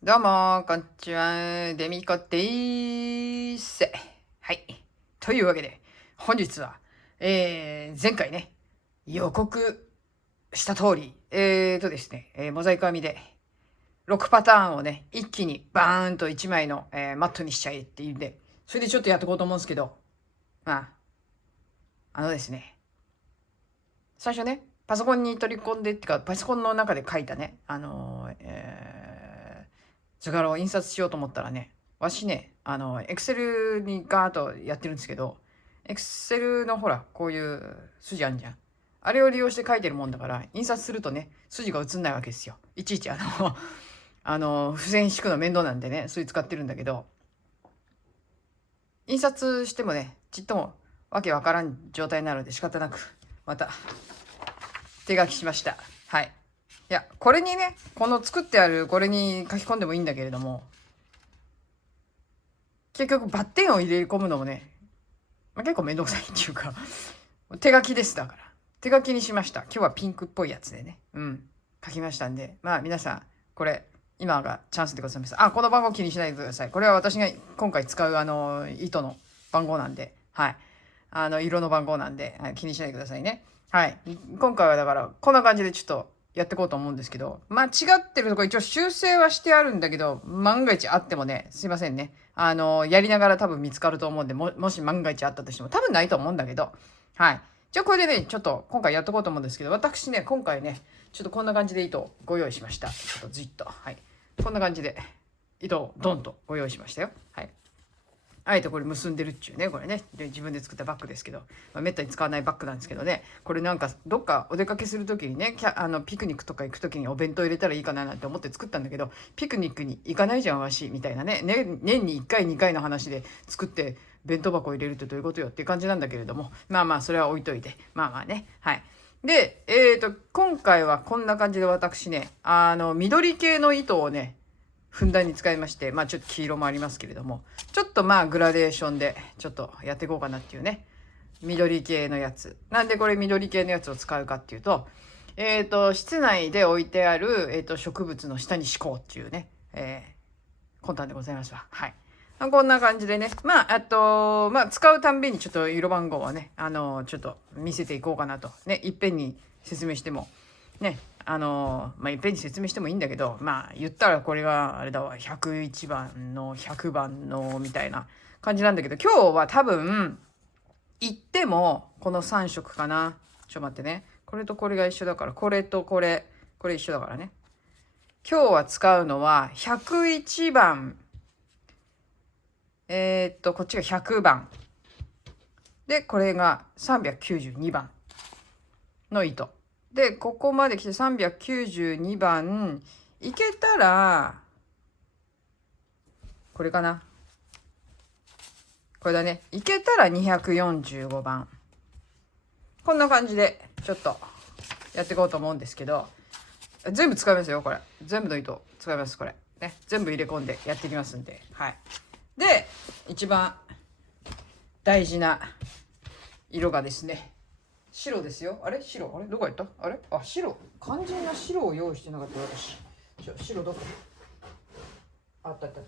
どうも、こんにちは。デミコでーす。はい。というわけで、本日は、前回ね、予告した通り、ですね、モザイク編みで、6パターンをね、一気にバーンと1枚の、マットにしちゃえっていうんで、それでちょっとやっていこうと思うんですけど、まあ、あのですね、最初ね、パソコンに取り込んでってか、パソコンの中で書いたね、図柄を印刷しようと思ったらね、わしね、エクセルにガーッとやってるんですけど、エクセルのほら、こういう筋あんじゃん。あれを利用して書いてるもんだから、印刷するとね、筋が映んないわけですよ。いちいち付箋引くの面倒なんでね、それ使ってるんだけど、印刷してもね、ちっともわけわからん状態になるので仕方なく、また手書きしました。はい。いや、これにね、この作ってあるこれに書き込んでもいいんだけれども、結局バッテンを入れ込むのもね、結構めんどくさいっていうか手書きです。だから。手書きにしました。今日はピンクっぽいやつでね。うん。書きましたんで。まあ皆さん、これ、今がチャンスでございます。あ、この番号気にしないでください。これは私が今回使う糸の番号なんで。はい。色の番号なんで、はい、気にしないでくださいね。はい。今回はだから、こんな感じでちょっとやっていこうと思うんですけど、間違ってるとこ一応修正はしてあるんだけど、万が一あってもね、すいませんね。やりながら多分見つかると思うんで、もし万が一あったとしても、多分ないと思うんだけど、はい。じゃあこれでね、ちょっと今回やっていこうと思うんですけど、私ね、今回ね、ちょっとこんな感じで糸をご用意しました。ちょっとずっと。はい。こんな感じで糸をドンとご用意しましたよ。はい。あえてこれ結んでるっちゅうね、これね。で、自分で作ったバッグですけど、めったに使わないバッグなんですけどね、これなんかどっかお出かけする時にね、ピクニックとか行く時にお弁当入れたらいいかななんて思って作ったんだけど、ピクニックに行かないじゃんわし、みたいなね、年に1回2回の話で作って弁当箱を入れるってどういうことよっていう感じなんだけれども、まあまあそれは置いといて、まあまあね、はい。で、今回はこんな感じで私ね、緑系の糸をね、ふんだんに使いまして、まあちょっと黄色もありますけれども、ちょっとまあグラデーションでちょっとやっていこうかなっていうね、緑系のやつ。なんでこれ緑系のやつを使うかっていうと、室内で置いてある、植物の下に敷こうっていうね、魂胆でございますわ。はい。こんな感じでね、まあ、まあ、使うたんびにちょっと色番号はね、ちょっと見せていこうかなと。ね、いっぺんに説明しても、ね、まあ、いっぺんに説明してもいいんだけど、まあ、言ったらこれがあれだわ、101番の100番のみたいな感じなんだけど、今日は多分、言ってもこの3色かな。ちょっと待ってね。これとこれが一緒だから、これとこれ、これ一緒だからね。今日は使うのは101番、こっちが100番。で、これが392番の糸。で、ここまで来て392番。いけたら、これかな。これだね。いけたら245番。こんな感じで、ちょっとやっていこうと思うんですけど、全部使いますよ、これ。全部の糸使います、これ。ね。全部入れ込んでやっていきますんで。はい。で、一番大事な色がですね、白ですよ。あれ白あれどこやったあれあ、白。肝心な白を用意してなかった私。白どこあったあったあっ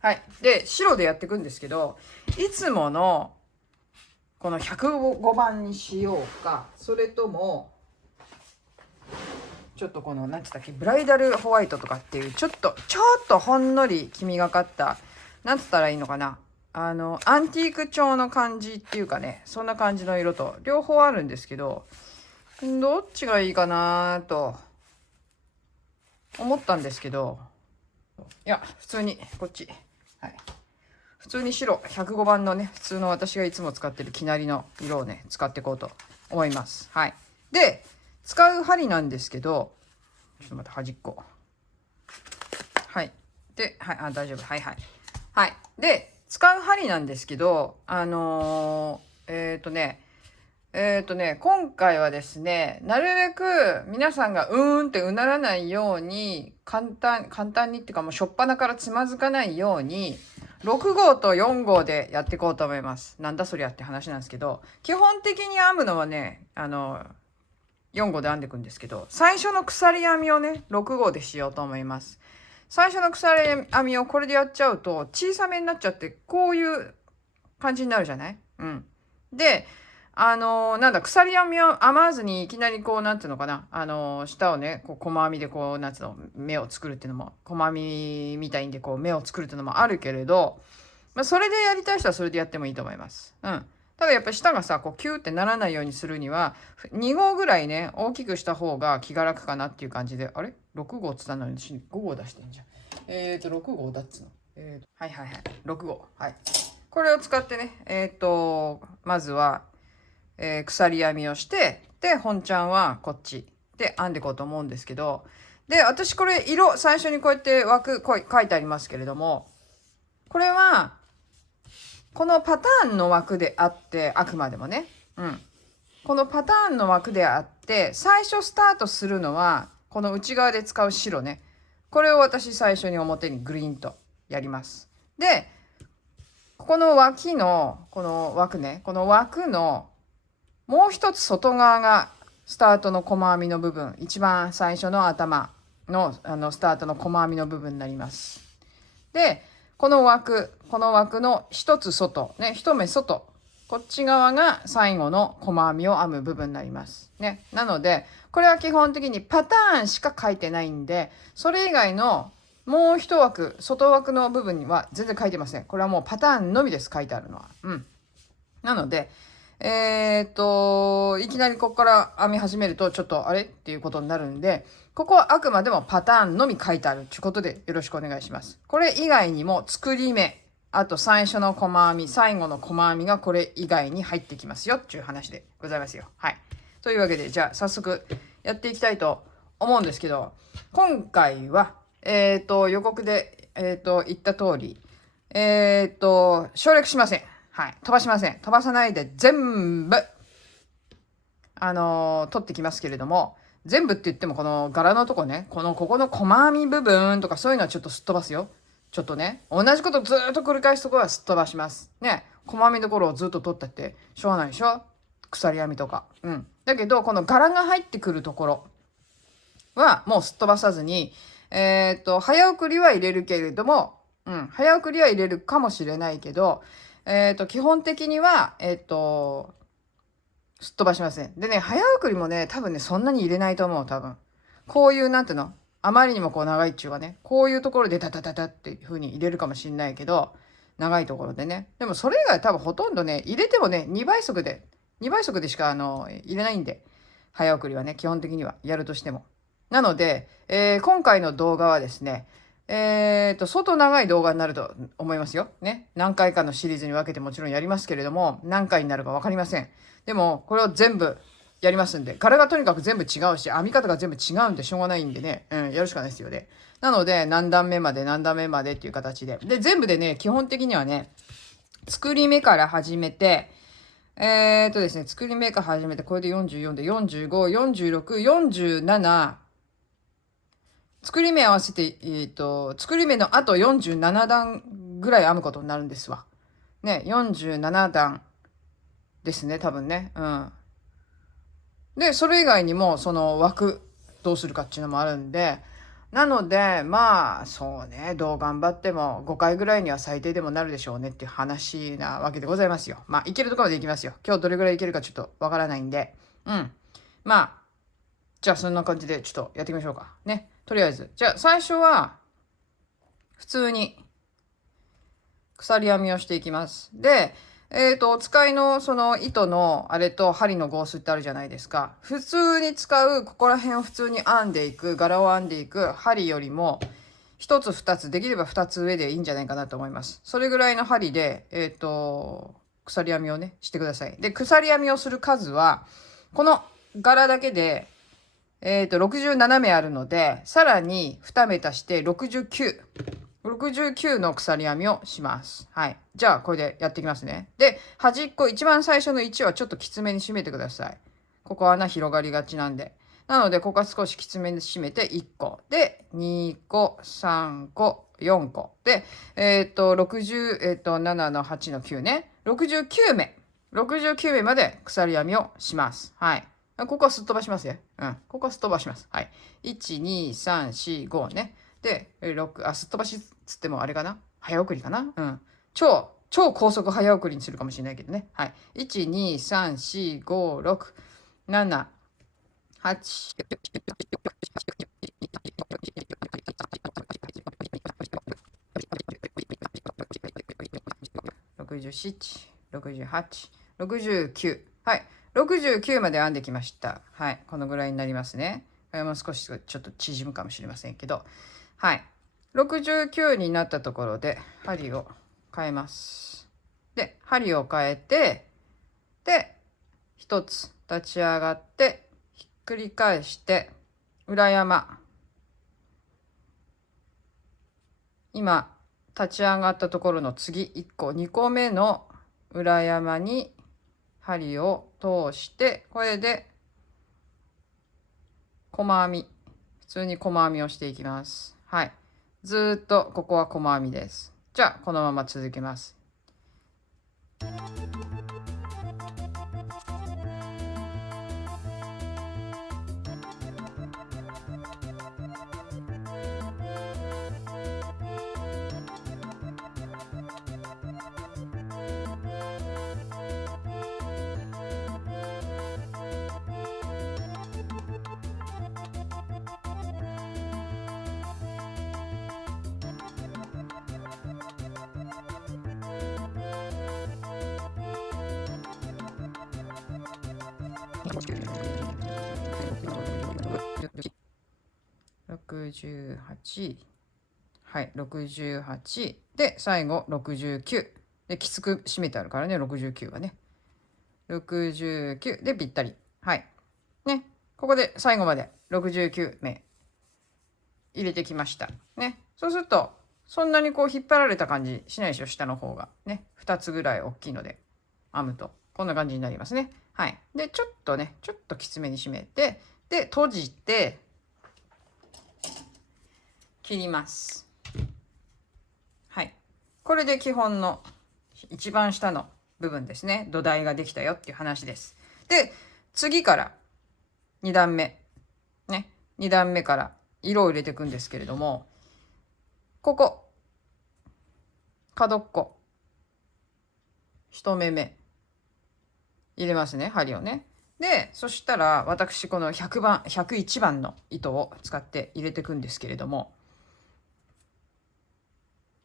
た。はい。で、白でやっていくんですけど、いつものこの105番にしようか、それとも、ちょっとこの、なんて言ったっけ、ブライダルホワイトとかっていう、ちょっとほんのり黄みがかった、なんつったらいいのかな。アンティーク調の感じっていうかね、そんな感じの色と、両方あるんですけど、どっちがいいかなと思ったんですけど、いや、普通に、こっち。はい。普通に白、105番のね、普通の私がいつも使ってるきなりの色をね、使っていこうと思います。はい。で、使う針なんですけど、ちょっと待って、端っこ。はい。で、はい、あ、大丈夫。はいはい。はい。で、使う針なんですけど、今回はですね、なるべく皆さんがうーんってうならないように、簡単にっていうかもう初っ端からつまずかないように、6号と4号でやっていこうと思います。なんだそりゃって話なんですけど、基本的に編むのはね、4号で編んでいくんですけど、最初の鎖編みをね、6号でしようと思います。最初の鎖編みをこれでやっちゃうと、小さめになっちゃって、こういう感じになるじゃない？うん。で、なんだ、鎖編みを編まずにいきなりこう、なんていうのかな、下をね、こう、細編みでこう、なんつうの、目を作るっていうのも、細編みみたいんでこう、目を作るっていうのもあるけれど、まあ、それでやりたい人はそれでやってもいいと思います。うん。ただやっぱり下がさ、こうキューってならないようにするには、2号ぐらいね、大きくした方が気が楽かなっていう感じで、あれ ?6 号っつったのに5号出してんじゃん。6号だっつの。はいはいはい。6号。はい。これを使ってね、まずは、鎖編みをして、で、本ちゃんはこっちで編んでいこうと思うんですけど、で、私これ色、最初にこうやって枠書いてありますけれども、これは、このパターンの枠であって、あくまでもね。うん。このパターンの枠であって、最初スタートするのは、この内側で使う白ね。これを私最初に表にグリーンとやります。で、ここの脇の、この枠ね。この枠の、もう一つ外側がスタートの細編みの部分。一番最初の頭の、スタートの細編みの部分になります。で、この枠の一つ外、ね、一目外、こっち側が最後の細編みを編む部分になります。ね。なので、これは基本的にパターンしか書いてないんで、それ以外のもう一枠、外枠の部分には全然書いてません。これはもうパターンのみです、書いてあるのは。うん。なので、いきなりここから編み始めるとちょっとあれっていうことになるんで、ここはあくまでもパターンのみ書いてあるということでよろしくお願いします。これ以外にも作り目、あと最初の細編み、最後の細編みがこれ以外に入ってきますよっていう話でございますよ。はい。というわけで、じゃあ早速やっていきたいと思うんですけど、今回は、予告で、言った通り、省略しません。はい。飛ばしません。飛ばさないで全部、取ってきますけれども、全部って言ってもこの柄のとこね、ここの細編み部分とかそういうのはちょっとすっ飛ばすよ。ちょっとね、同じことずっと繰り返すところはすっ飛ばします。ね、細編みのところをずっと取ったってしょうがないでしょ？鎖編みとか。うん。だけど、この柄が入ってくるところはもうすっ飛ばさずに、早送りは入れるけれども、うん、早送りは入れるかもしれないけど、基本的には、すっ飛ばしません。でね、早送りもね、多分ね、そんなに入れないと思う、多分。こういう、なんていうの？あまりにもこう長いっちゅうかね、こういうところでタタタタっていう風に入れるかもしんないけど、長いところでね。でもそれ以外多分ほとんどね、入れてもね、2倍速でしか入れないんで、早送りはね、基本的にはやるとしても。なので、今回の動画はですね、相当長い動画になると思いますよ。ね。何回かのシリーズに分けてもちろんやりますけれども、何回になるか分かりません。でも、これを全部やりますんで、柄がとにかく全部違うし、編み方が全部違うんでしょうがないんでね、やるしかないですよね。なので、何段目までっていう形で。で、全部でね、基本的にはね、作り目から始めて、ですね、作り目から始めて、これで44で45、46、47、作り目合わせて、作り目のあと47段ぐらい編むことになるんですわ。ね、47段ですね、多分ね。うん。で、それ以外にも、その枠、どうするかっていうのもあるんで、なので、まあ、そうね、どう頑張っても5回ぐらいには最低でもなるでしょうねっていう話なわけでございますよ。まあ、いけるところまでいきますよ。今日どれぐらいいけるかちょっとわからないんで。うん。まあ、じゃあそんな感じでちょっとやってみましょうか。ね。とりあえず。じゃあ最初は、普通に鎖編みをしていきます。で、お使いのその糸のあれと針の合数ってあるじゃないですか。普通に使う、ここら辺を普通に編んでいく、柄を編んでいく針よりも、一つ二つ、できれば二つ上でいいんじゃないかなと思います。それぐらいの針で、鎖編みをね、してください。で、鎖編みをする数は、この柄だけで、67目あるので、さらに2目足して69。69の鎖編みをします。はい。じゃあ、これでやっていきますね。で、端っこ、一番最初の1はちょっときつめに締めてください。ここ穴広がりがちなんで。なので、ここは少しきつめに締めて1個。で、2個、3個、4個。で、60、7の8の9ね。69目。69目まで鎖編みをします。はい。ここはすっ飛ばしますよ。ここはすっ飛ばします。はい。1、2、3、4、5ね。で、6、すっ飛ばしつってもあれかな、早送りかな。超高速早送りにするかもしれないけどね。はい。1、2、3、4、5、6、7、8、67、68、69。はい。69まで編んできました。はい。このぐらいになりますね。もう少しちょっと縮むかもしれませんけど。はい。69になったところで針を変えます。で、針を変えて、で、一つ立ち上がって、ひっくり返して、裏山。今、立ち上がったところの次1個、2個目の裏山に針を通して、これで細編み、普通に細編みをしていきます。はい。ずっとここは細編みです。じゃあ、このまま続けます。68、はい、68で最後69で、きつく締めてあるからね、69はね、69でぴったり。はいね、ここで最後まで69目入れてきましたね。そうするとそんなにこう引っ張られた感じしないでしょ。下の方がね、2つぐらい大きいので編むとこんな感じになりますね。はい。でちょっときつめに締めて、で閉じて切ります。はい。これで基本の一番下の部分ですね。土台ができたよっていう話です。で、次から2段目。ね。2段目から色を入れていくんですけれども、ここ、角っこ、1目目、入れますね。針をね。で、そしたら私この101番の糸を使って入れていくんですけれども、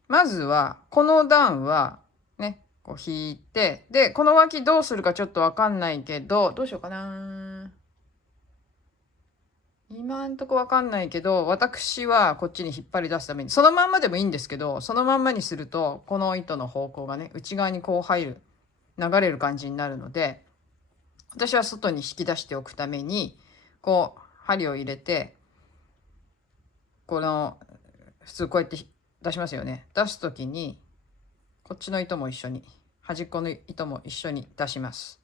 まずはこの段はね、こう引いて、でこの脇どうするかちょっとわかんないけど、どうしようかな、今んとこわかんないけど、私はこっちに引っ張り出すためにそのまんまでもいいんですけど、そのまんまにするとこの糸の方向がね、内側にこう入る、流れる感じになるので、私は外に引き出しておくためにこう針を入れて、この普通こうやって出しますよね。出す時にこっちの糸も一緒に、端っこの糸も一緒に出します。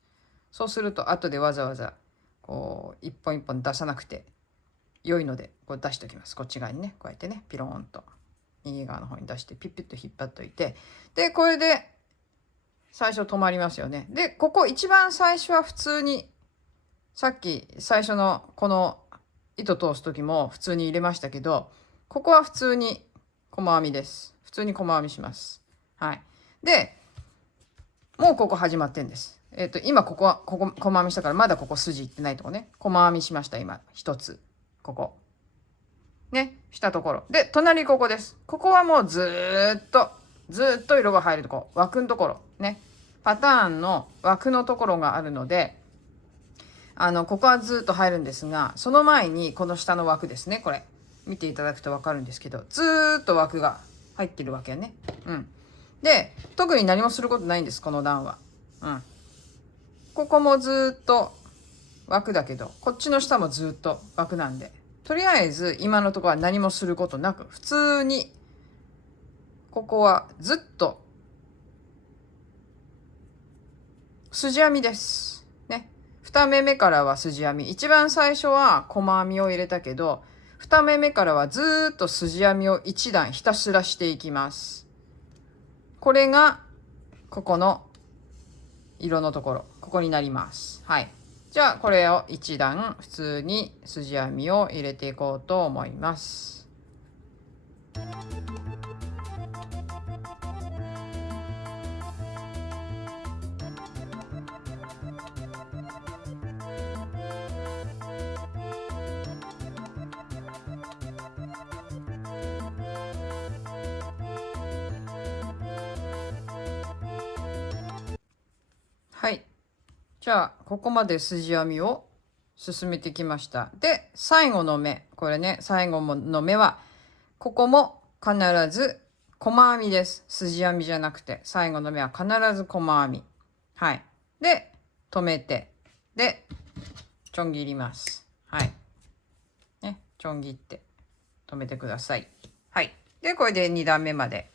そうすると後でわざわざこう一本一本出さなくて良いので、こう出しておきます。こっち側にね、こうやってね、ピローンと右側の方に出してピッピッと引っ張っといて、でこれで最初止まりますよね。でここ一番最初は普通に、さっき最初のこの糸通す時も普通に入れましたけど、ここは普通に細編みです。普通に細編みします。はい。でもうここ始まってんです。今ここ細編みしたから、まだここ筋いってないとこね、細編みしました。今一つここね、したところで、隣ここです。ここはもうずっと色が入るとこ、枠のところね、パターンの枠のところがあるので、ここはずっと入るんですが、その前にこの下の枠ですね、これ見ていただくと分かるんですけど、ずっと枠が入ってるわけよね。で特に何もすることないんです、この段は。ここもずっと枠だけど、こっちの下もずっと枠なんで、とりあえず今のところは何もすることなく、普通にここはずっと筋編みですね。2目目からは筋編み、一番最初は細編みを入れたけど、2目目からはずっと筋編みを1段ひたすらしていきます。これがここの色のところ、ここになります。はい。じゃあこれを1段普通に筋編みを入れていこうと思います。はい。じゃあ、ここまで筋編みを進めてきました。で、最後の目。これね、最後の目は、ここも必ず細編みです。筋編みじゃなくて、最後の目は必ず細編み。はい。で、止めて、で、ちょん切ります。はい。ね、ちょん切って止めてください。はい。で、これで2段目まで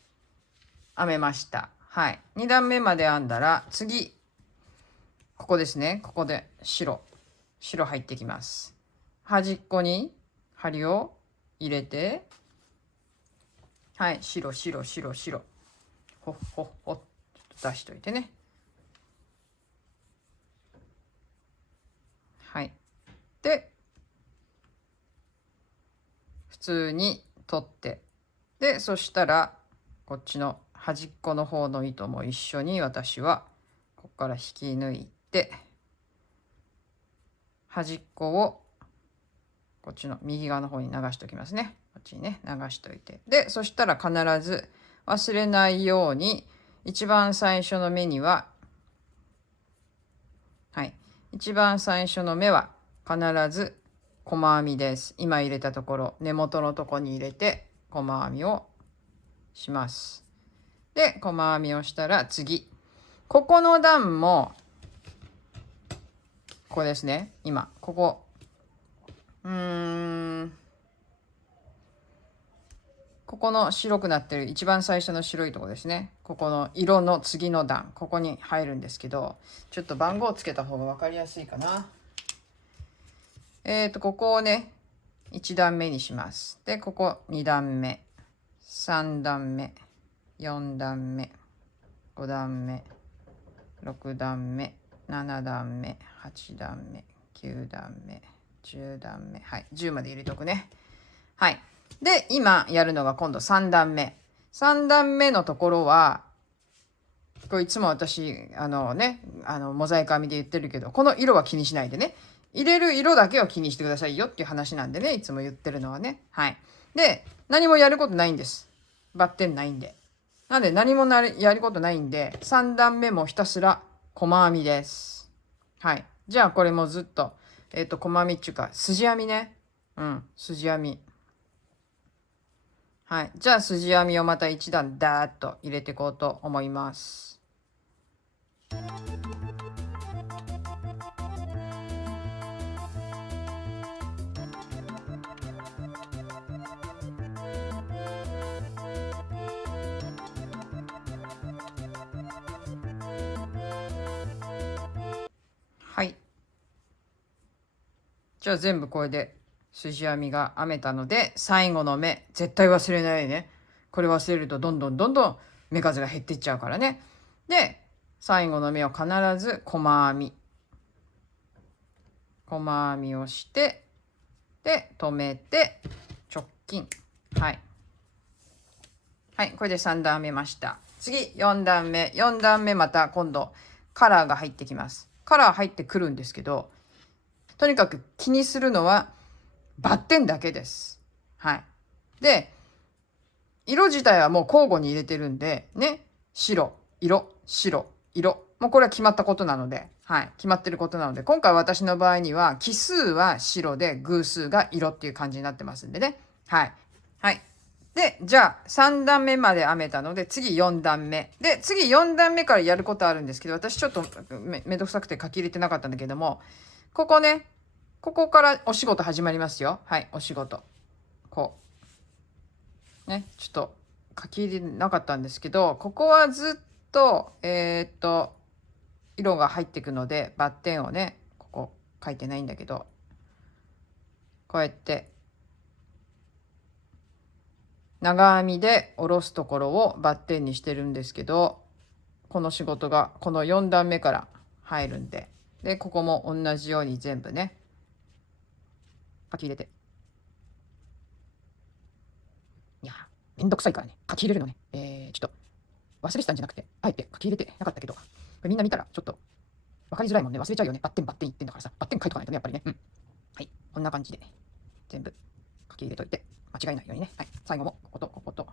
編めました。はい。2段目まで編んだら、次、ここですね。ここで白入ってきます。端っこに針を入れて、はい、白。ほっほっほっと出しといてね。はい。で、普通に取って、で、そしたら、こっちの端っこの方の糸も一緒に私は、ここから引き抜いて、端っこをこっちの右側の方に流しておきますね。こっちにね、流しておいて。で、そしたら必ず忘れないように、一番最初の目には、はい、一番最初の目は必ず細編みです。今入れたところ、根元のとこに入れて細編みをします。で、細編みをしたら次、ここの段も、ここですね。今、ここ。ここの白くなってる一番最初の白いとこですね。ここの色の次の段、ここに入るんですけど、ちょっと番号つけた方が分かりやすいかな。ここをね、1段目にします。で、ここ2段目、3段目、4段目、5段目、6段目、7段目、8段目、9段目、10段目。はい、10まで入れとくね。はい。で、今やるのが今度3段目。3段目のところは、これいつも私、モザイク編みで言ってるけど、この色は気にしないでね。入れる色だけを気にしてくださいよっていう話なんでね、いつも言ってるのはね。はい。で、何もやることないんです。バッテンないんで。なんで何もやることないんで、3段目もひたすら細編みです。はい。じゃあこれもずっと、細編みっていうか、筋編みね。うん、筋編み。はい。じゃあ筋編みをまた一段ダーッと入れていこうと思います。はい。じゃあ全部これで筋編みが編めたので、最後の目、絶対忘れないでね。これ忘れるとどんどん目数が減っていっちゃうからね。で、最後の目を必ず細編み。細編みをして、で、止めて、直近。はい。はい、これで3段編めました。次、4段目。4段目また今度、カラーが入ってきます。カラー入ってくるんですけど、とにかく気にするのはバッテンだけです。はい。で、色自体はもう交互に入れてるんで、ね、白、色、白、色。もうこれは決まったことなので、はい、決まってることなので、今回私の場合には奇数は白で偶数が色っていう感じになってますんでね。はい。はい。で、じゃあ3段目まで編めたので、次4段目。で、次4段目からやることあるんですけど、私ちょっとめんどくさくて書き入れてなかったんだけども、ここね、ここからお仕事始まりますよ。はい、お仕事。こう。ね、ちょっと書き入れなかったんですけど、ここはずっと、色が入っていくので、バッテンをね、ここ書いてないんだけど、こうやって、長編みで下ろすところをバッテンにしてるんですけど、この仕事がこの4段目から入るんで、で、ここも同じように全部ね、書き入れて。いや、めんどくさいからね、書き入れるのね。ちょっと忘れてたんじゃなくて、あえて書き入れてなかったけど、これみんな見たらちょっと分かりづらいもんね。忘れちゃうよね。バッテンバッテン言ってんだからさ、バッテン書いとかないとね、やっぱりね。うん。はい。こんな感じで、全部書き入れといて、間違えないようにね。はい。最後も、こことここと、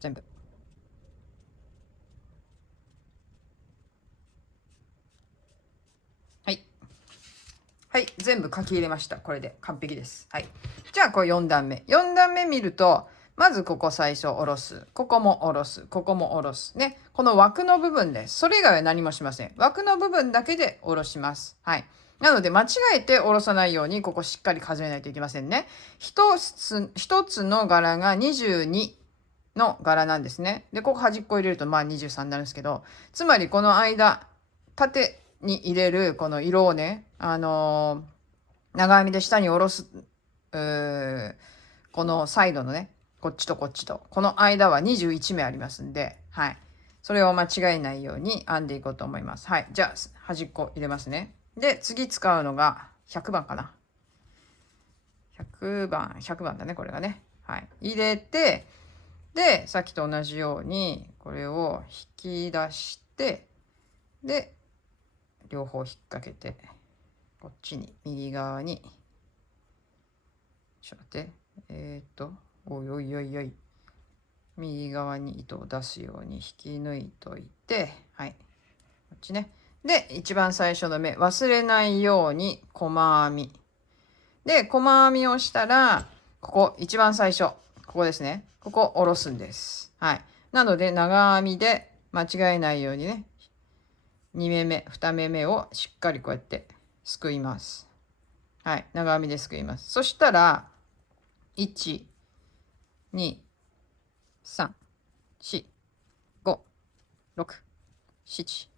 全部。はい。はい。全部書き入れました。これで完璧です。はい。じゃあ、これ4段目。4段目見ると、まずここ最初下ろす。ここも下ろす。ここも下ろす。ね。この枠の部分です。それ以外は何もしません。枠の部分だけで下ろします。はい。なので、間違えて下ろさないように、ここしっかり数えないといけませんね。一つの柄が22の柄なんですね。で、ここ端っこ入れると、まあ23になるんですけど、つまりこの間、縦に入れるこの色をね、長編みで下に下ろす、このサイドのね、こっちとこっちと、この間は21目ありますんで、はい。それを間違えないように編んでいこうと思います。はい。じゃあ、端っこ入れますね。で、次使うのが100番かな。100番だね、これがね。はい。入れて、で、さっきと同じように、これを引き出して、で、両方引っ掛けて、こっちに、右側に、ちょっと待って、おいおいおいおい、右側に糸を出すように引き抜いといて、はい、こっちね。で、一番最初の目、忘れないように細編み。で、細編みをしたら、ここ、一番最初、ここですね。ここ、下ろすんです。はい。なので、長編みで間違えないようにね、2目目、2目目をしっかりこうやってすくいます。はい。長編みですくいます。そしたら、1、2、3、4、5、6、7、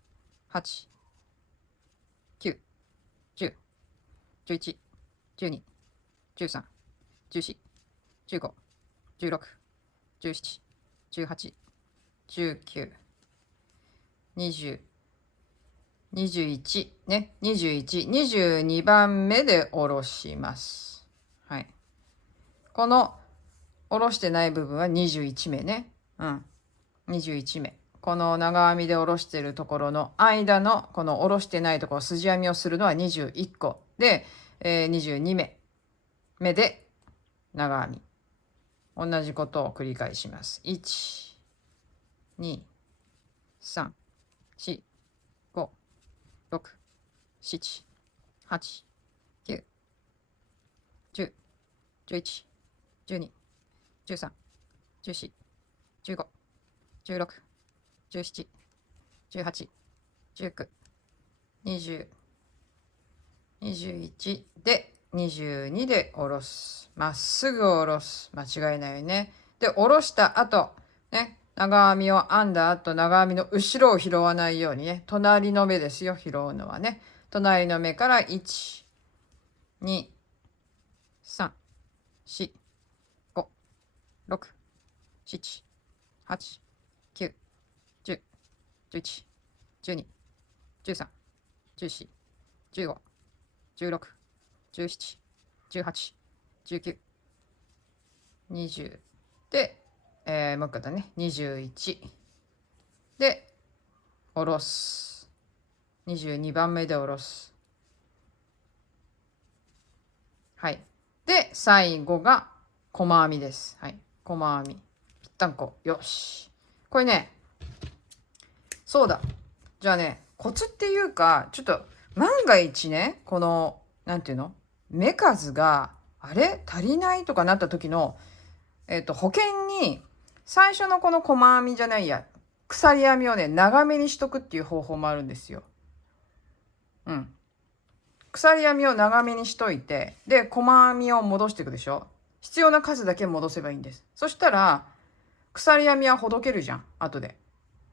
8、9、10、11、12、13、14、15、16、17、18、19、20、21ね、21、22番目で下ろします。はい。この下ろしてない部分は21目ね。うん。21目。この長編みで下ろしてるところの間のこの下ろしてないところ筋編みをするのは21個で、22目で長編み。同じことを繰り返します。1、2、3、4、5、6、7、8、9、10、11、12、13、14、15、16、17、18、19、20、21で、22で下ろす。まっすぐ下ろす。間違いないよね。で、下ろした後、ね、長編みを編んだ後、長編みの後ろを拾わないようにね、隣の目ですよ、拾うのはね。隣の目から1、2、3、4、5、6、7、8、9、10、11、12、13、14、15、16、17、18、19、20で、もう一回だね、21で下ろす。22番目で下ろす。はい。で、最後が細編みです。はい。細編み。ぴったんこ。よし。これね、そうだ。じゃあね、コツっていうか、ちょっと万が一ね、この、なんていうの目数が、あれ足りないとかなった時の、保険に、最初のこの細編みじゃないや、鎖編みをね、長めにしとくっていう方法もあるんですよ。うん。鎖編みを長めにしといて、で、細編みを戻していくでしょ。必要な数だけ戻せばいいんです。そしたら、鎖編みはほどけるじゃん、後で。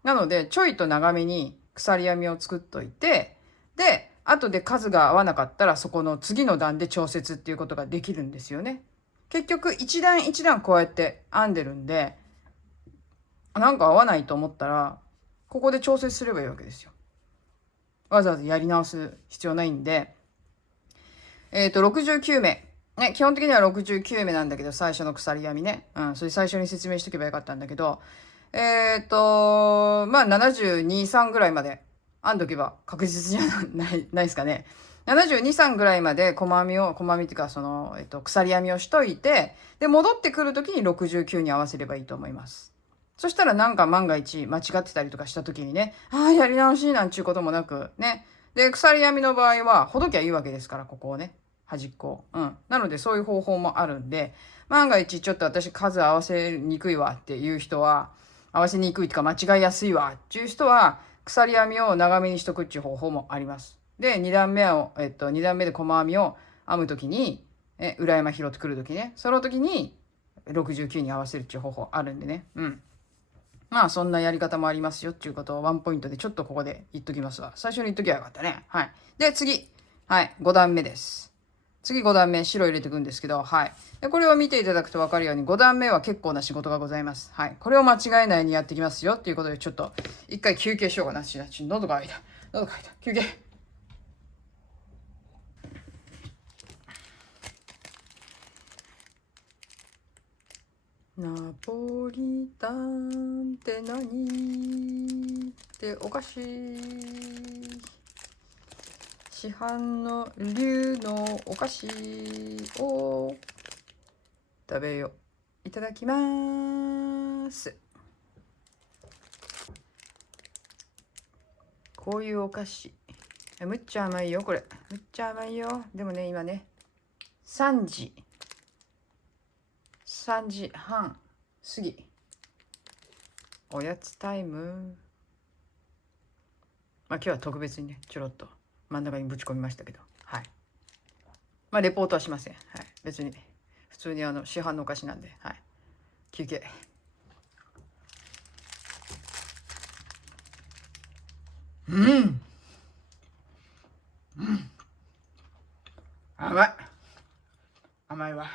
なので、ちょいと長めに鎖編みを作っといて、で、後で数が合わなかったら、そこの次の段で調節っていうことができるんですよね。結局、一段一段こうやって編んでるんで、なんか合わないと思ったら、ここで調節すればいいわけですよ。わざわざやり直す必要ないんで、69目。ね、基本的には69目なんだけど、最初の鎖編みね。それ最初に説明しとけばよかったんだけど、まあ、72、3ぐらいまで編んどけば確実じゃないですかね。72、3ぐらいまで細編みっていうか、鎖編みをしといて、で、戻ってくるときに69に合わせればいいと思います。そしたらなんか万が一間違ってたりとかしたときにね、やり直しなんちゅうこともなく、ね。で、鎖編みの場合は、ほどきゃいいわけですから、ここをね。端っこ。なので、そういう方法もあるんで、万が一ちょっと私数合わせにくいわっていう人は、合わせにくいとか間違いやすいわっていう人は、鎖編みを長めにしとくっていう方法もあります。で、2段目で細編みを編むときに、裏山拾ってくるときね、その時に69に合わせるっていう方法あるんでね。まあ、そんなやり方もありますよっていうことをワンポイントでちょっとここで言っときますわ。最初に言っときゃよかったね。はい。で、次。はい。5段目です。次5段目、白入れていくんですけど、はい。で、これを見ていただくと分かるように、5段目は結構な仕事がございます。はい。これを間違えないようにやっていきますよっていうことで、ちょっと、一回休憩しようかな。喉が開いた。休憩。ナポリタンって何ってお菓子。市販の竜のお菓子を食べよう。いただきます。こういうお菓子。むっちゃ甘いよ、これ。むっちゃ甘いよ。でもね、今ね、3時半過ぎ。おやつタイム。まあ今日は特別にね、ちょろっと真ん中にぶち込みましたけど。はい。まあレポートはしません。はい。別に、普通に市販のお菓子なんで。はい。休憩。甘い。甘いわ。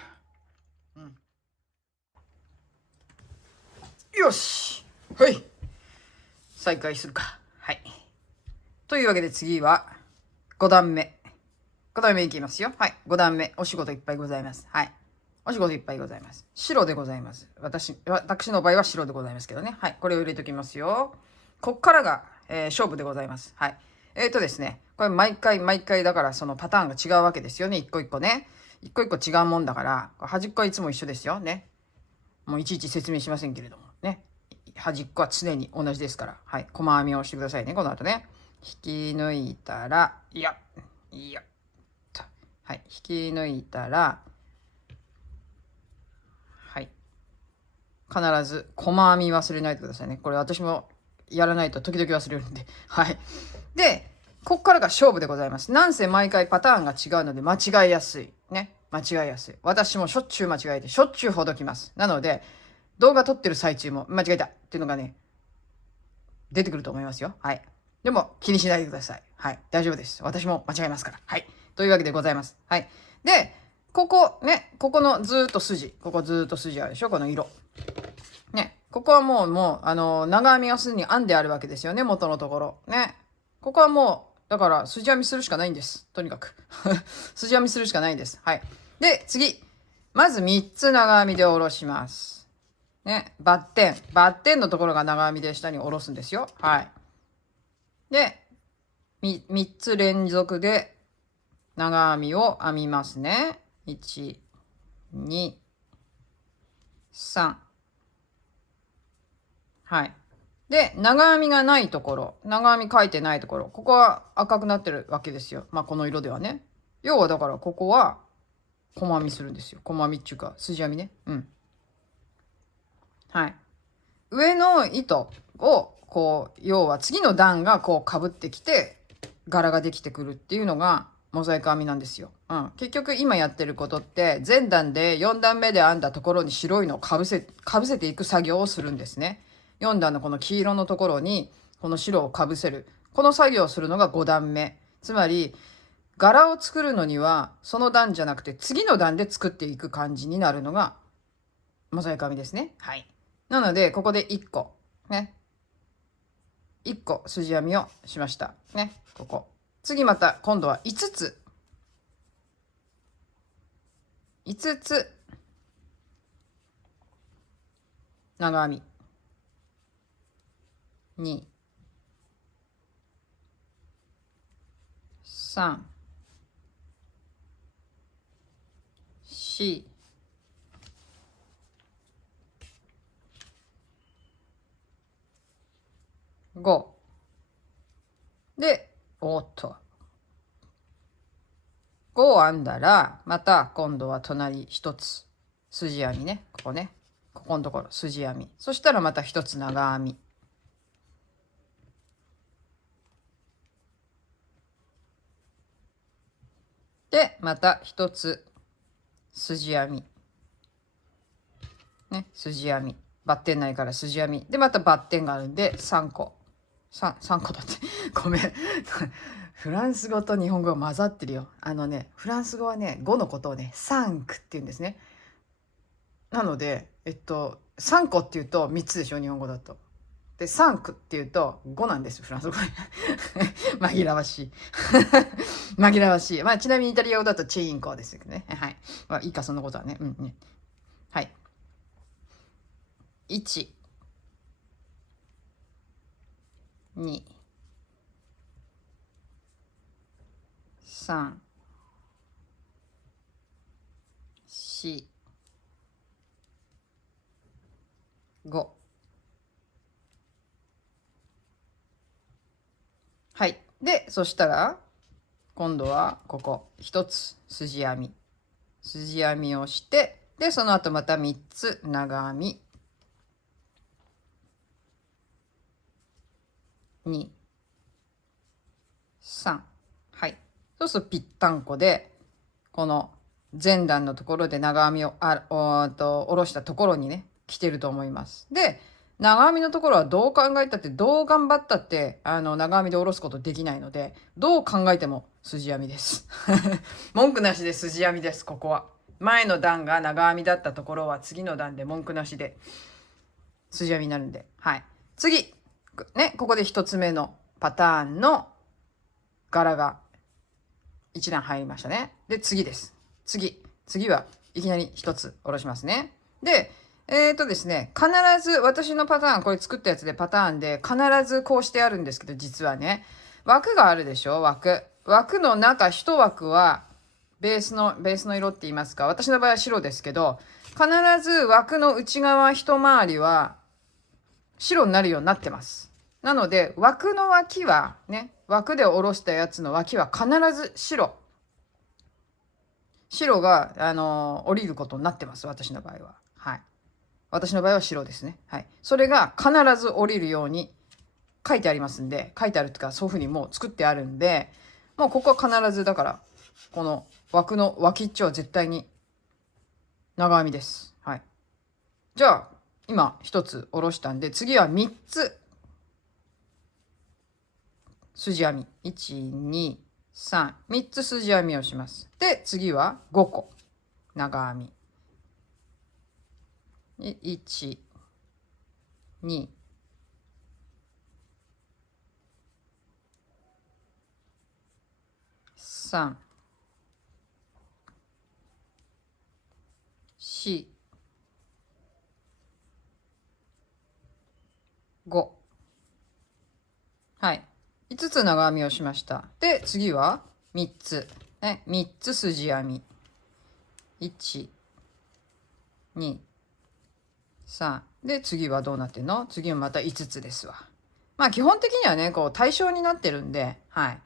よし。はい。再開するか。はい。というわけで次は5段目。5段目いきますよ。はい。5段目。お仕事いっぱいございます。はい。お仕事いっぱいございます。白でございます。私の場合は白でございますけどね。はい。これを入れときますよ。こっからが、勝負でございます。はい。ですね。これ毎回だからそのパターンが違うわけですよね。一個一個ね。一個一個違うもんだから、端っこはいつも一緒ですよね。もういちいち説明しませんけれどもね。端っこは常に同じですから。はい。細編みをしてくださいね。この後ね。引き抜いたら、いや。はい。引き抜いたら、はい。必ず細編み忘れないでくださいね。これ私もやらないと時々忘れるんで。はい。で、こっからが勝負でございます。なんせ毎回パターンが違うので間違いやすい。ね。間違いやすい。私もしょっちゅう間違えて、しょっちゅうほどきます。なので、動画撮ってる最中も間違えたっていうのがね、出てくると思いますよ。はい。でも気にしないでください。はい。大丈夫です。私も間違えますから。はい。というわけでございます。はい。で、ここのずっと筋。ここずっと筋あるでしょ、この色。ね。ここはもう、長編みがすでに編んであるわけですよね、元のところ。ね。ここはもう、だから筋編みするしかないんです。とにかく。筋編みするしかないんです。はい。で、次。まず3つ長編みで下ろします。ね。バッテンのところが長編みで下に下ろすんですよ。はい。で、3つ連続で長編みを編みますね。1、2、3。はい。で、長編みがないところ、長編み書いてないところ、ここは赤くなってるわけですよ。まあ、この色ではね。要はだから、ここは、細編みするんですよ。細編みっていうか、筋編みね。はい。上の糸を、こう、要は次の段がこう被ってきて、柄ができてくるっていうのが、モザイク編みなんですよ。結局今やってることって、前段で4段目で編んだところに白いのを被せていく作業をするんですね。4段のこの黄色のところに、この白を被せる。この作業をするのが5段目。つまり、柄を作るのには、その段じゃなくて、次の段で作っていく感じになるのが、モザイク編みですね。はい。なので、ここで1個。ね。1個筋編みをしましたね。ここ次また今度は5つ長編み2、3、4、5で、おっと5編んだら、また今度は隣1つ筋編みね。ここね、ここのところ筋編み、そしたらまた1つ長編みで、また1つ筋編みね、筋編み、バッテンないから筋編みで、またバッテンがあるんで3個、3個だってごめんフランス語と日本語が混ざってるよ。フランス語はね、5のことをねサンクって言うんですね。なので3個っていうと3つでしょ、日本語だと。でサンクっていうと5なんです、フランス語で紛らわしい紛らわしい。まあちなみにイタリア語だとチーンコですよね。はい、まあいいか、そんなことはね。はい、1、2、3、4、5。はい。で、そしたら今度はここ1つ筋編みをして、でその後また3つ長編み2、3。はい。そうするとぴったんこで、この前段のところで長編みを下ろしたところにね来てると思います。で長編みのところはどう考えたって、どう頑張ったって長編みで下ろすことできないので、どう考えても筋編みです文句なしで筋編みです。ここは前の段が長編みだったところは次の段で文句なしで筋編みになるんで、はい。次ね、ここで1つ目のパターンの柄が1段入りましたね。で次です。次はいきなり1つ下ろしますね。でですね、必ず私のパターン、これ作ったやつでパターンで必ずこうしてあるんですけど、実はね、枠があるでしょ。枠の中1枠はベースの色って言いますか、私の場合は白ですけど、必ず枠の内側一回りは白になるようになってます。なので枠の脇はね、枠で下ろしたやつの脇は必ず白が降りることになってます、私の場合は。はい、私の場合は白ですね。はい、それが必ず降りるように書いてありますんで、書いてあるっていうか、そういうふうにもう作ってあるんで、もうここは必ずだから、この枠の脇っちょは絶対に長編みです。はい。じゃあ今1つ下ろしたんで、次は3つ筋編み、1、2、3、3つ筋編みをします。で次は5個長編み、1、2、3、4、5。はい、5つ長編みをしました。で次は3つ、ね、3つ筋編み、1、2、3。で次はどうなってんの？次はまた5つですわ。まあ基本的にはね、こう対称になってるんで、はい。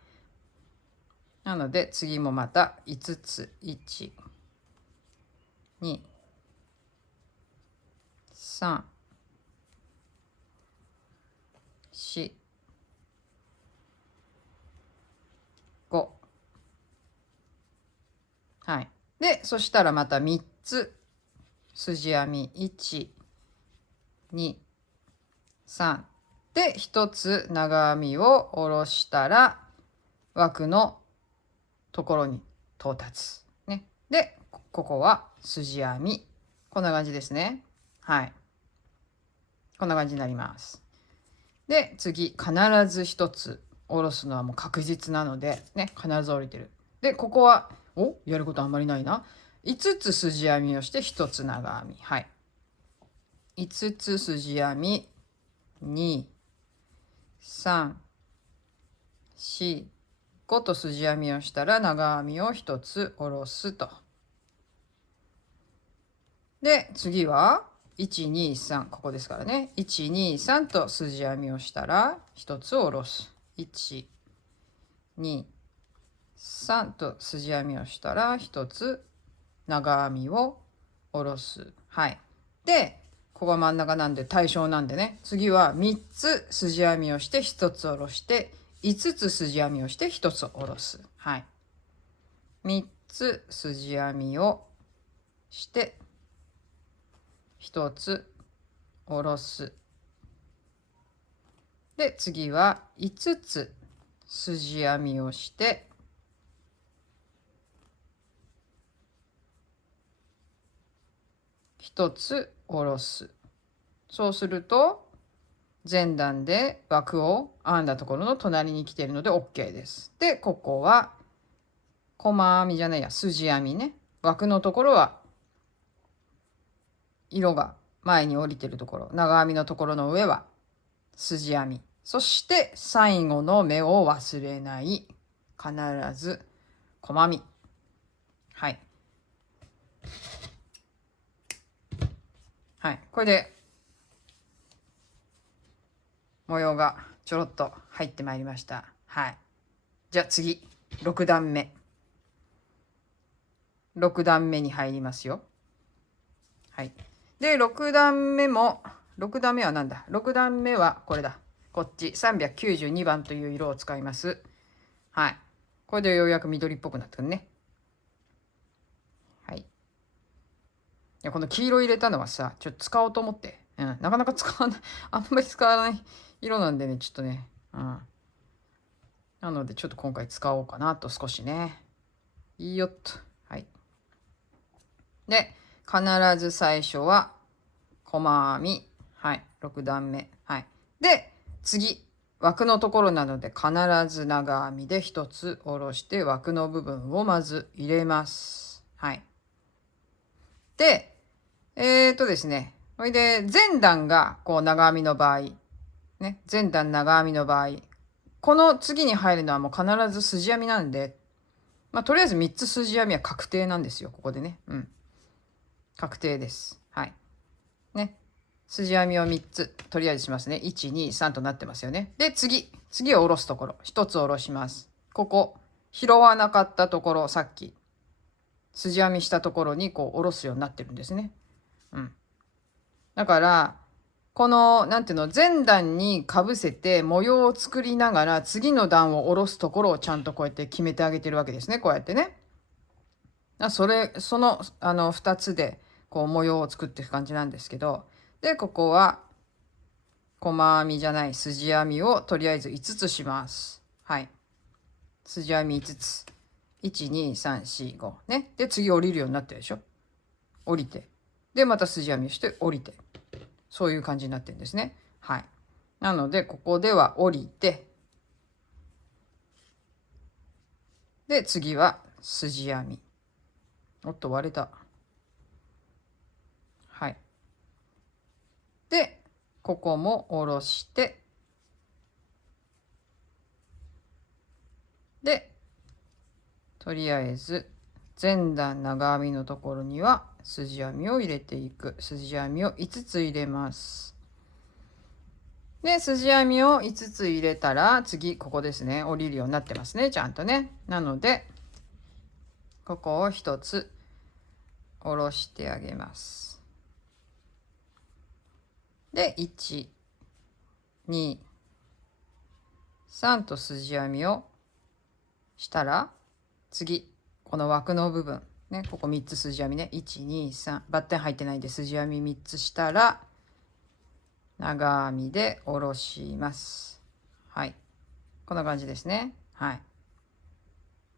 なので次もまた5つ、1、2、3、4、5。はい。でそしたらまた3つ筋編み、1、2、3で1つ長編みを下ろしたら枠のところに到達、ね、でここは筋編み、こんな感じですね。はい、こんな感じになります。で次必ず1つ下ろすのはもう確実なのでね、必ず降りてる。でここはやることあんまりないな。5つ筋編みをして1つ長編み。はい、5つ筋編み2、3、4、5と筋編みをしたら長編みを1つ下ろすと。で次は123、ここですからね、123と筋編みをしたら1つ下ろす。123と筋編みをしたら1つ長編みを下ろす。はい。でここが真ん中なんで対称なんでね、次は3つ筋編みをして1つ下ろして、5つ筋編みをして1つ下ろす。はい。3つ筋編みをして1つ下ろす。で次は5つ筋編みをして1つ下ろす。そうすると前段で枠を編んだところの隣に来ているので OK です。でここは細編みじゃないや、筋編みね。枠のところは色が前に降りてるところ、長編みのところの上は筋編み。そして最後の目を忘れない。必ず細編み。はい。はい。これで模様がちょろっと入ってまいりました。はい。じゃあ次、6段目。6段目に入りますよ。はい。で、6段目も、6段目は何だ ?6 段目はこれだ。こっち、392番という色を使います。はい。これでようやく緑っぽくなってくるね。はい。いや、この黄色入れたのはさ、ちょっと使おうと思って。なかなか使わない、あんまり使わない色なんでね、ちょっとね。なので、ちょっと今回使おうかなと少しね。いいよっと。はい。で、必ず最初は、細編み。はい。6段目。はい。で、次。枠のところなので必ず長編みで1つ下ろして枠の部分をまず入れます。はい。で、ですね。それで前段がこう長編みの場合、ね、前段長編みの場合、この次に入るのはもう必ず筋編みなんで、とりあえず3つ筋編みは確定なんですよ、ここでね。確定です。はい。ね。筋編みを3つとりあえずしますね。1、2、3となってますよね。で、次を下ろすところ。1つ下ろします。ここ、拾わなかったところ、さっき、筋編みしたところにこう下ろすようになってるんですね。だから、この、なんていうの、前段にかぶせて模様を作りながら、次の段を下ろすところをちゃんとこうやって決めてあげてるわけですね。こうやってね。その2つで、こう模様を作っていく感じなんですけど、で、ここは、細編みじゃない筋編みをとりあえず5つします。はい。筋編み5つ。1、2、3、4、5。ね。で、次降りるようになってるでしょ。降りて。で、また筋編みをして降りて。そういう感じになってるんですね。はい。なので、ここでは降りて、で、次は筋編み。おっと、割れた。はい。で、ここも下ろして、で、とりあえず前段長編みのところには筋編みを入れていく。筋編みを5つ入れます。で、筋編みを5つ入れたら、次、ここですね。降りるようになってますね。ちゃんとね。なので、ここを1つ下ろしてあげます。で、1、2、3と筋編みをしたら、次、この枠の部分、ね、ここ3つ筋編みね。1、2、3、バッテン入ってないんで筋編み3つしたら、長編みで下ろします。はい。こんな感じですね。はい。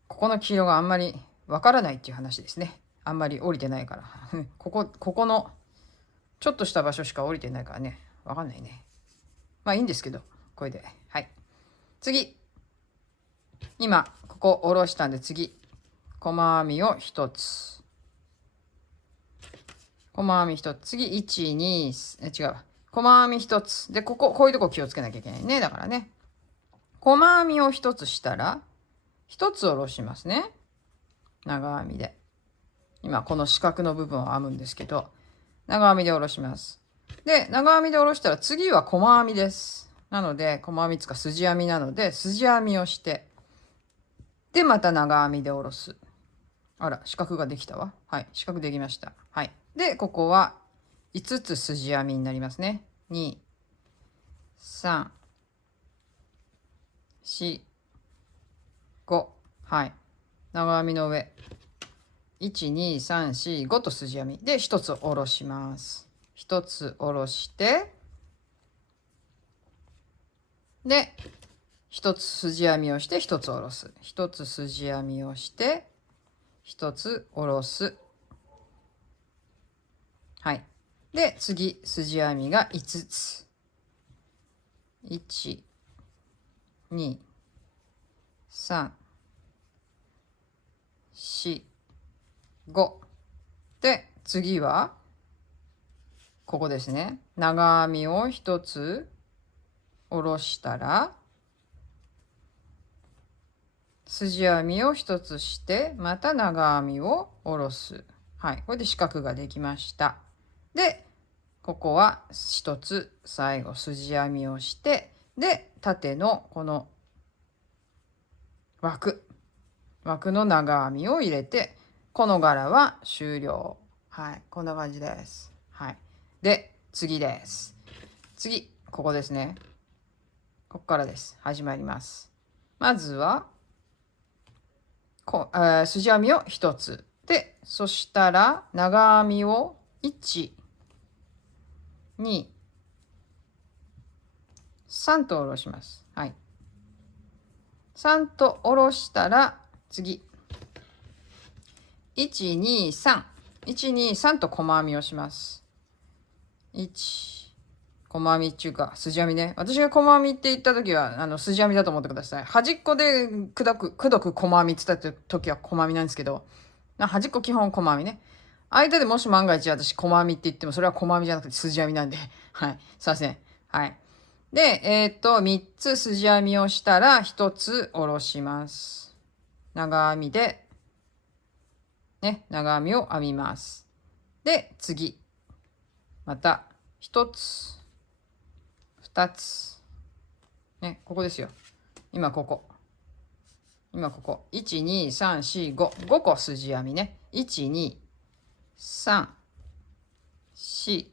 ここの黄色があんまりわからないっていう話ですね。あんまり降りてないから。ここのちょっとした場所しか降りてないからね。わかんないね。まあいいんですけど。これで。はい。次。今、ここ下ろしたんで次。細編みを1つ。細編み1つ。次、1、2、違う。細編み1つ。で、こういうとこ気をつけなきゃいけないね。だからね。細編みを1つしたら、1つ下ろしますね。長編みで。今、この四角の部分を編むんですけど、長編みで下ろします。で、長編みで下ろしたら次は細編みです。なので、細編みつか筋編みなので、筋編みをして、で、また長編みで下ろす。あら、四角ができたわ。はい、四角できました。はい。で、ここは5つ筋編みになりますね。2、3、4、5。はい。長編みの上。1、2、3、4、5と筋編み。で、1つ下ろします。1つ下ろして、で、1つ筋編みをして1つ下ろす。1つ筋編みをして1つ下ろす。はい。で、次、筋編みが5つ。1、2、3、4、5。で、次は、ここですね。長編みを1つ下ろしたら、筋編みを1つして、また長編みを下ろす。はい。これで四角ができました。で、ここは1つ最後筋編みをして、で、縦のこの枠の長編みを入れて、この柄は終了。はい。こんな感じです。はい。で、次です。次、ここですね。ここからです。始まります。まずは、筋編みを1つ。で、そしたら長編みを1、2、3と下ろします。はい。3と下ろしたら次。1、2、3。1、2、3と細編みをします。1、細編みっていうか筋編みね。私が細編みって言った時は筋編みだと思ってください。端っこでくどく細編みって言った時は細編みなんですけど、端っこ基本細編みね。間でもし万が一私細編みって言ってもそれは細編みじゃなくて筋編みなんで、はい、すいません。はい。で、3つ筋編みをしたら1つ下ろします。長編みで、ね、長編みを編みます。で、次。また、1つ、2つ。ね、ここですよ。今ここ。1、2、3、4、5。5個筋編みね。1、2、3、4、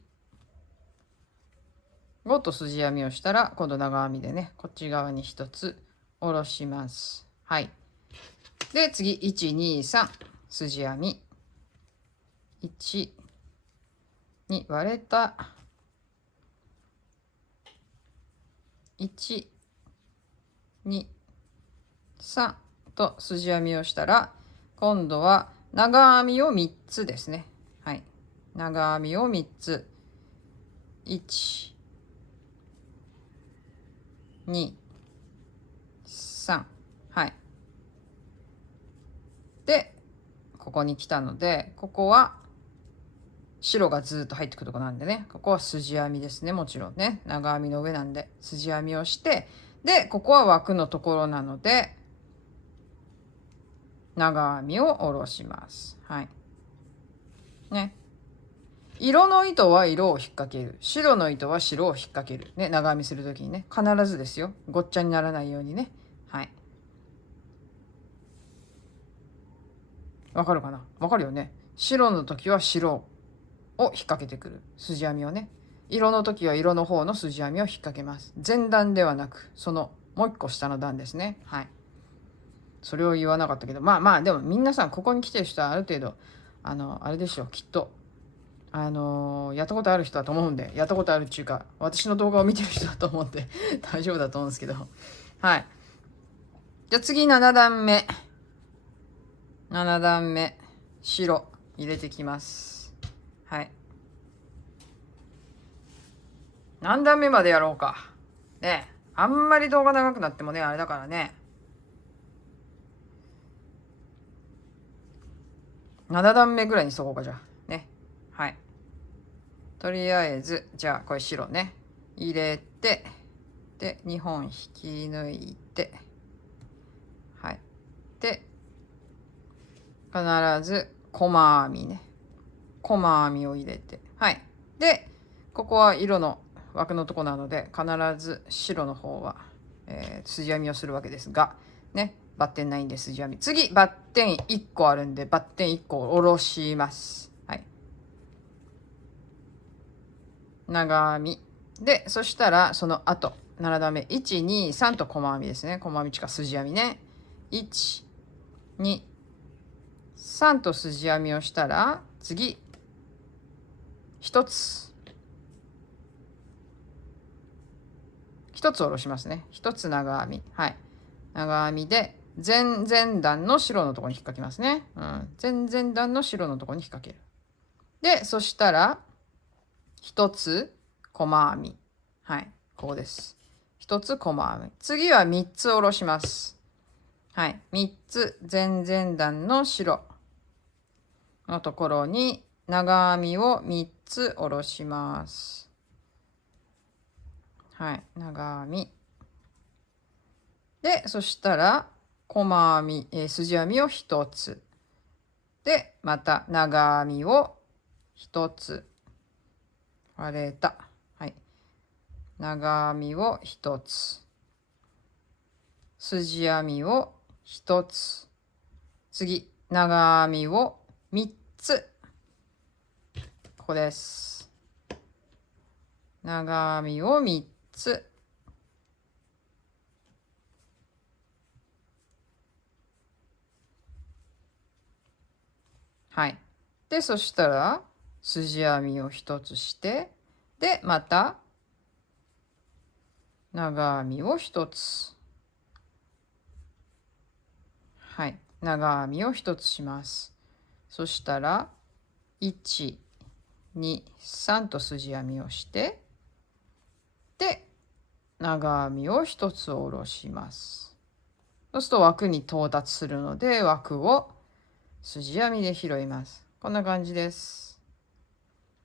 5と筋編みをしたら、今度長編みでね、こっち側に1つ下ろします。はい。で、次、1、2、3、筋編み。1、2、割れた。1、2、3と筋編みをしたら、今度は長編みを3つですね。はい。長編みを3つ。1、2、3。はい。で、ここに来たので、ここは白がずっと入ってくるとこなんでね、ここは筋編みですね。もちろんね。長編みの上なんで、筋編みをして、で、ここは枠のところなので、長編みを下ろします。はい。ね。色の糸は色を引っ掛ける。白の糸は白を引っ掛ける。ね。長編みするときにね。必ずですよ。ごっちゃにならないようにね。はい。わかるかな？わかるよね。白の時は白を引っ掛けてくる。筋編みをね。色の時は色の方の筋編みを引っ掛けます。前段ではなく、そのもう一個下の段ですね。はい。それを言わなかったけど、まあまあ、でも皆さんここに来てる人はある程度、あれでしょう、きっと。やったことある人だと思うんで、やったことあるっていうか、私の動画を見てる人だと思って大丈夫だと思うんですけど。はい。じゃあ次7段目。7段目。白入れてきます。はい。何段目までやろうか。ねあんまり動画長くなってもね、あれだからね。7段目ぐらいにしとこうか、じゃあ。ね。はい。とりあえず、じゃあ、これ白ね。入れて、で、2本引き抜いて、はい。で、必ず、細編みね。細編みを入れて、はい。で、ここは色の枠のとこなので、必ず白の方は、筋編みをするわけですが、ね。バッテンないんで筋編み。次、バッテン1個あるんで、バッテン1個を下ろします。はい。長編み。で、そしたら、その後、7段目、1、2、3と細編みですね。細編みか筋編みね。1、2、3と筋編みをしたら、次、1つ。1つ下ろしますね。1つ長編み。はい。長編みで、前々段の白のところに引っ掛けますね。うん。前々段の白のところに引っ掛ける。で、そしたら、1つ、細編み。はい。ここです。1つ細編み。次は3つ下ろします。はい。3つ、前々段の白のところに、長編みを3つ下ろします。はい。長編み。で、そしたら、細編み、筋編みを1つ。で、また長編みを1つ。割れた。はい。長編みを1つ。筋編みを1つ。次、長編みを3つ。ここです。長編みを3つ。はい。で、そしたら、筋編みを1つして、で、また、長編みを1つ。はい。長編みを1つします。そしたら、1、2、3と筋編みをして、で、長編みを1つ下ろします。そうすると枠に到達するので、枠を筋編みで拾います。こんな感じです。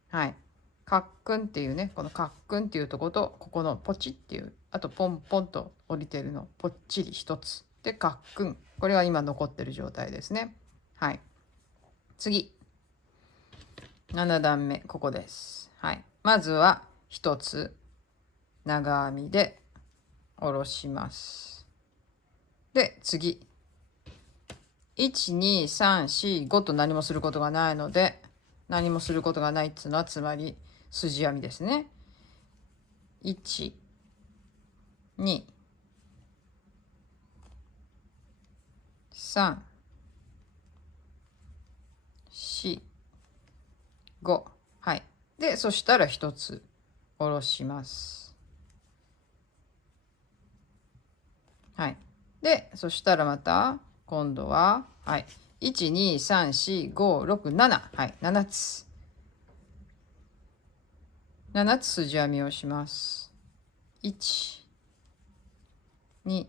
はい。カックンっていうね、このカックンっていうとこと、ここのポチっていう、あとポンポンと降りてるの、ぽっちり1つ。で、カックン。これは今残ってる状態ですね。はい。次。7段目、ここです。はい。まずは1つ長編みで下ろします。で、次。1、2、3、4、5と何もすることがないので、何もすることがないっていうのは、つまり筋編みですね。1、2、3、4、5。はい。で、そしたら1つ下ろします。はい。で、そしたらまた、今度は、はい。1、2、3、4、5、6、7。はい。7つ。7つ筋編みをします。1、2、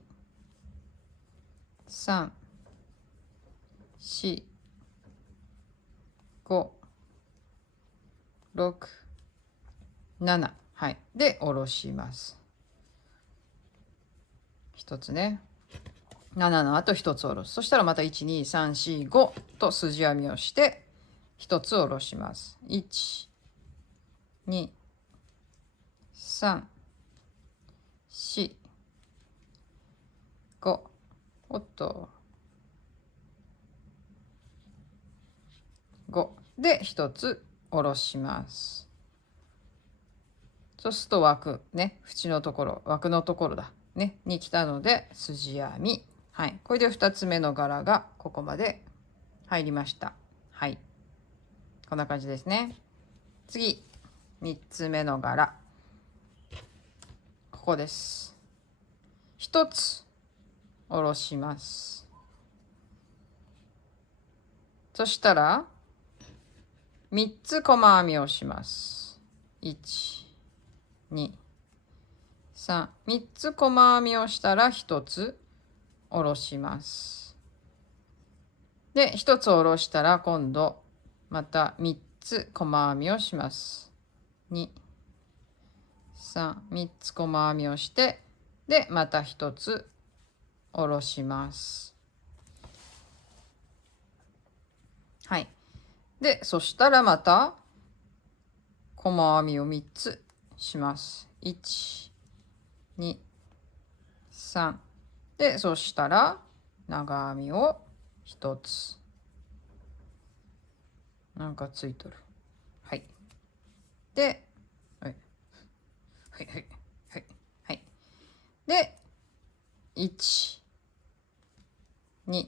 3、4、5、6、7。はい。で、下ろします。1つね。7の後1つ下ろす。そしたらまた1、2、3、4、5と筋編みをして、1つ下ろします。1、2、3、4、5。おっと。5。で、1つ下ろします。そうすると枠ね、縁のところ、枠のところだ。ね、に来たので、筋編み。はい。これで2つ目の柄がここまで入りました。はい。こんな感じですね。次、3つ目の柄。ここです。1つ下ろします。そしたら、3つ細編みをします。1、2、3、3つ細編みをしたら1つ下ろします。で、1つ下ろしたら今度また3つ細編みをします。2、3、3つ細編みをして、で、また1つ下ろします。はい。で、そしたらまた細編みを3つします。1、2、3。で、そしたら長編みを1つ。なんかついとる。はい。で、はい。はい、はい、はい。はい。で、1、2、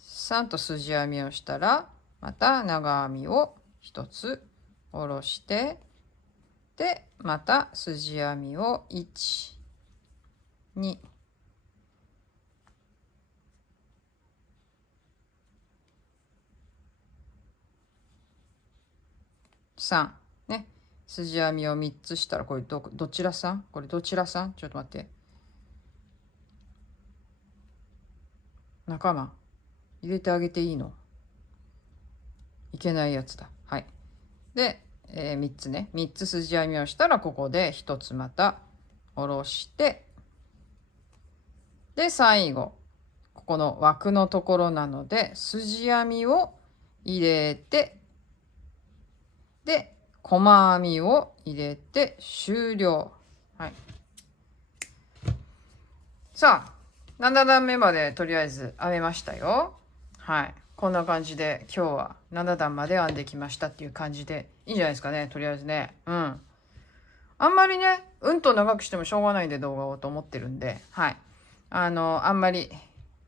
3と筋編みをしたら、また長編みを1つ下ろして、で、また筋編みを1、2、3ね、筋編みを3つしたら、これどちらさん、これどちらさん、ちょっと待って、仲間入れてあげていいの？いけないやつだ。はい。で、3つね、3つ筋編みをしたら、ここで1つまた下ろして、で、最後ここの枠のところなので筋編みを入れて、で細編みを入れて終了。はい。さあ7段目までとりあえず編めましたよ。はい。こんな感じで今日は7段まで編んできましたっていう感じでいいんじゃないですかね。とりあえずね。うん。あんまりね、と長くしてもしょうがないんで動画をと思ってるんで、はい。あんまり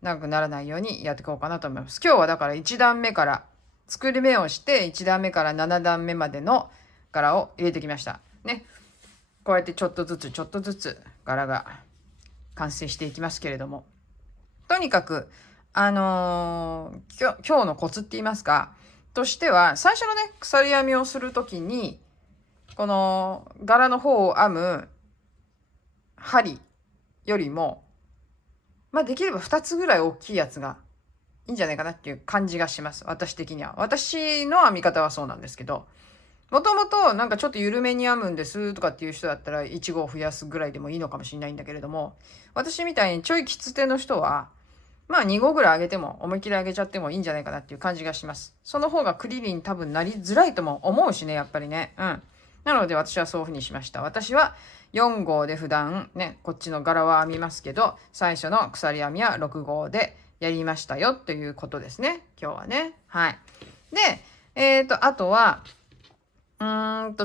長くならないようにやっていこうかなと思います。今日はだから1段目から作り目をして1段目から7段目までの柄を入れてきました。ね。こうやってちょっとずつちょっとずつ柄が完成していきますけれども。とにかく、今日のコツって言いますか、としては、最初のね、鎖編みをするときに、この柄の方を編む針よりも、まあできれば2つぐらい大きいやつがいいんじゃないかなっていう感じがします。私的には。私の編み方はそうなんですけど、もともとなんかちょっと緩めに編むんですとかっていう人だったら1号増やすぐらいでもいいのかもしれないんだけれども、私みたいにちょいきつ手の人は、まあ2号ぐらい上げても思いっきり上げちゃってもいいんじゃないかなっていう感じがします。その方がクリリン多分なりづらいとも思うしね、やっぱりね。うん。なので私はそういうふうにしました。私は4号で普段ね、こっちの柄は編みますけど、最初の鎖編みは6号でやりましたよということですね。今日はね。はい。で、あとは、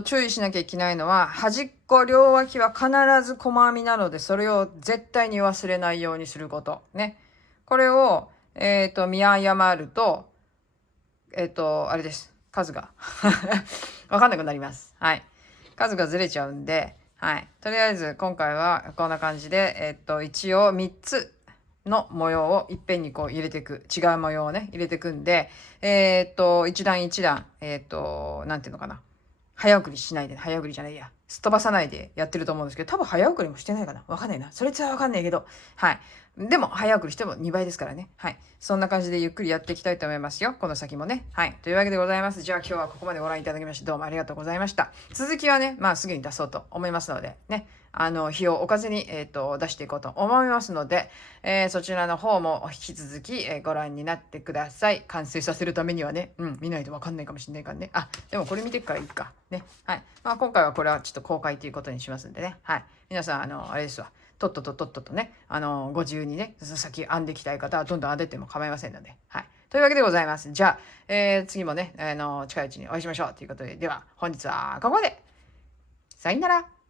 注意しなきゃいけないのは、端っこ両脇は必ず細編みなので、それを絶対に忘れないようにすること。ね。これを、見誤ると、あれです。数がわかんなくなります。はい。数がずれちゃうんで、はい。とりあえず今回はこんな感じで、一応3つの模様をいっぺんにこう入れていく。違う模様をね、入れていくんで、一段一段、なんていうのかな。早送りしないで、早送りじゃないや。すっ飛ばさないでやってると思うんですけど、多分早送りもしてないかな。わかんないな。それはわかんないけど。はい。でも、早送りしても2倍ですからね。はい。そんな感じでゆっくりやっていきたいと思いますよ。この先もね。はい。というわけでございます。じゃあ今日はここまでご覧いただきまして、どうもありがとうございました。続きはね、まあすぐに出そうと思いますので、ね。日を置かずに、出していこうと思いますので、そちらの方も引き続き、ご覧になってください。完成させるためにはね、見ないとわかんないかもしれないからね。あ、でもこれ見てからいいか。ね。はい。まあ今回はこれはちょっと公開ということにしますんでね。はい。皆さん、あれですわ。とっととね、ご自由にね、先編んでいきたい方はどんどん編んでっても構いませんので。はい。というわけでございます。じゃあ、次もね、近いうちにお会いしましょうということで、では本日はここまで。さよなら。